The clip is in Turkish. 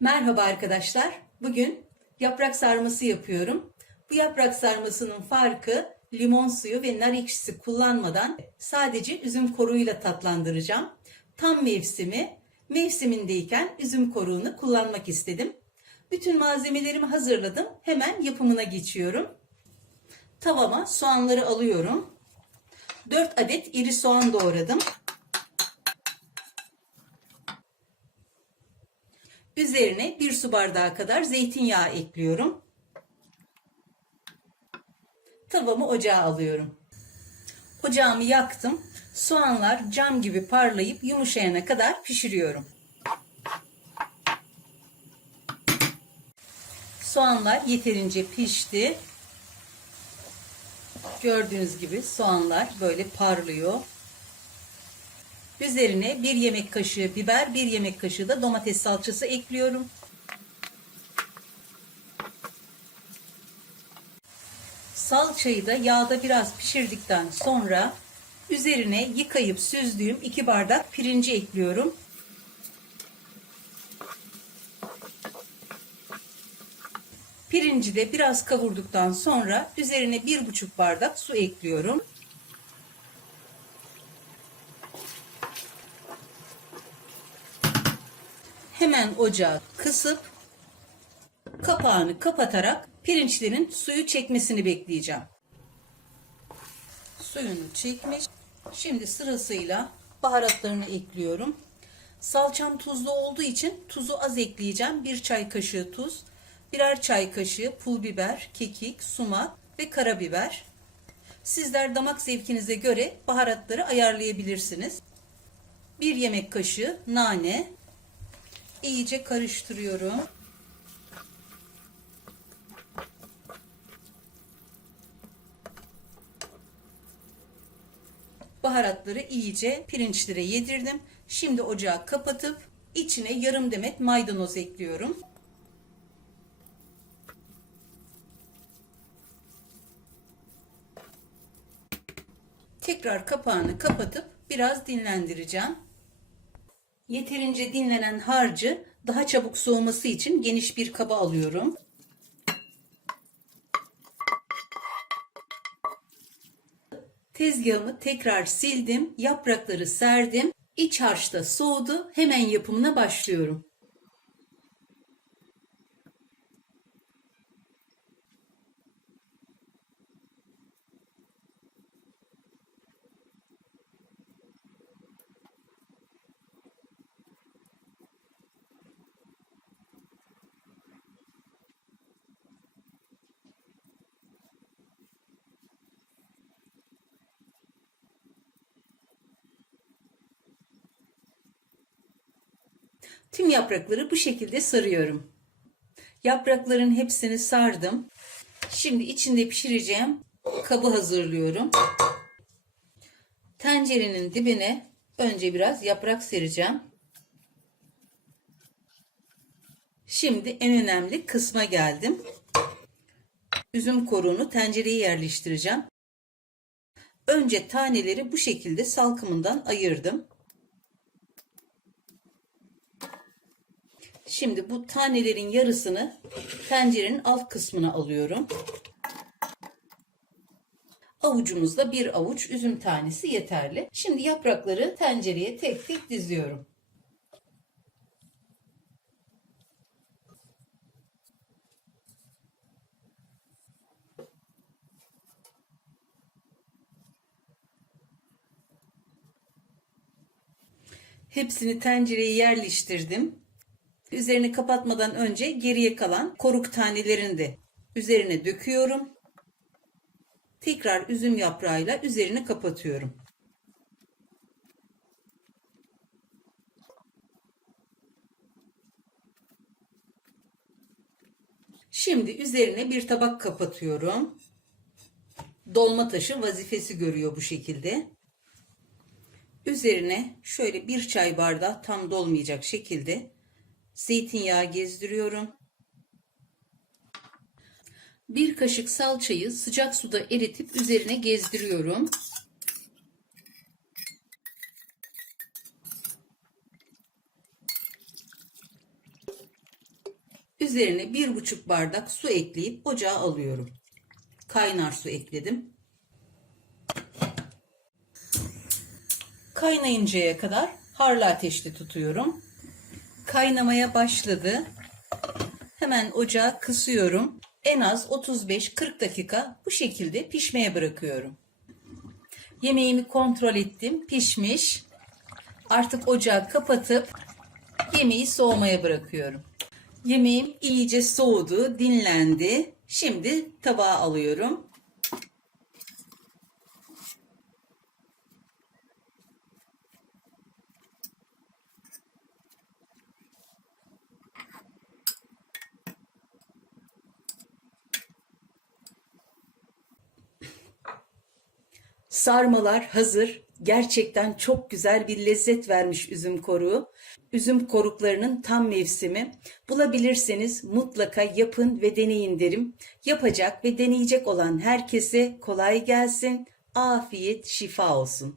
Merhaba arkadaşlar. Bugün yaprak sarması yapıyorum. Bu yaprak sarmasının farkı limon suyu ve nar ekşisi kullanmadan sadece üzüm koruğuyla tatlandıracağım. Tam mevsimi, mevsimindeyken üzüm koruğunu kullanmak istedim. Bütün malzemelerimi hazırladım. Hemen yapımına geçiyorum. Tavama soğanları alıyorum. 4 adet iri soğan doğradım. Üzerine bir su bardağı kadar zeytinyağı ekliyorum. Tavamı ocağa alıyorum. Ocağımı yaktım. Soğanlar cam gibi parlayıp yumuşayana kadar pişiriyorum. Soğanlar yeterince pişti. Gördüğünüz gibi soğanlar böyle parlıyor. Üzerine bir yemek kaşığı biber, bir yemek kaşığı da domates salçası ekliyorum. Salçayı da yağda biraz pişirdikten sonra üzerine yıkayıp süzdüğüm 2 bardak pirinci ekliyorum. Pirinci de biraz kavurduktan sonra üzerine 1,5 bardak su ekliyorum. Hemen ocağı kısıp kapağını kapatarak pirinçlerin suyu çekmesini bekleyeceğim. Suyunu çekmiş. Şimdi sırasıyla baharatlarını ekliyorum. Salçam tuzlu olduğu için tuzu az ekleyeceğim. Bir çay kaşığı tuz, birer çay kaşığı pul biber, kekik, sumak ve karabiber. Sizler damak zevkinize göre baharatları ayarlayabilirsiniz. Bir yemek kaşığı nane, iyice karıştırıyorum. Baharatları iyice pirinçlere yedirdim. Şimdi ocağı kapatıp içine yarım demet maydanoz ekliyorum. Tekrar kapağını kapatıp biraz dinlendireceğim. Yeterince dinlenen harcı daha çabuk soğuması için geniş bir kaba alıyorum. Tezgahımı tekrar sildim, yaprakları serdim. İç harç da soğudu. Hemen yapımına başlıyorum. Tüm yaprakları bu şekilde sarıyorum. Yaprakların hepsini sardım. Şimdi içinde pişireceğim kabı hazırlıyorum. Tencerenin dibine önce biraz yaprak sereceğim. Şimdi en önemli kısma geldim. Üzüm koruğunu tencereye yerleştireceğim. Önce taneleri bu şekilde salkımından ayırdım. Şimdi bu tanelerin yarısını tencerenin alt kısmına alıyorum. Avucumuzda bir avuç üzüm tanesi yeterli. Şimdi yaprakları tencereye tek tek diziyorum. Hepsini tencereye yerleştirdim. Üzerini kapatmadan önce geriye kalan koruk tanelerini de üzerine döküyorum. Tekrar üzüm yaprağıyla üzerini kapatıyorum. Şimdi üzerine bir tabak kapatıyorum. Dolma taşı vazifesi görüyor bu şekilde. Üzerine şöyle bir çay bardağı tam dolmayacak şekilde zeytinyağı gezdiriyorum. Bir kaşık salçayı sıcak suda eritip üzerine gezdiriyorum. Üzerine bir buçuk bardak su ekleyip ocağa alıyorum. Kaynar su ekledim. Kaynayıncaya kadar harlı ateşte tutuyorum. Kaynamaya başladı. Hemen ocağı kısıyorum. En az 35-40 dakika bu şekilde pişmeye bırakıyorum. Yemeğimi kontrol ettim. Pişmiş. Artık ocağı kapatıp yemeği soğumaya bırakıyorum. Yemeğim iyice soğudu, dinlendi. Şimdi tabağa alıyorum. Sarmalar hazır. Gerçekten çok güzel bir lezzet vermiş üzüm koruğu. Üzüm koruklarının tam mevsimi. Bulabilirseniz mutlaka yapın ve deneyin derim. Yapacak ve deneyecek olan herkese kolay gelsin. Afiyet, şifa olsun.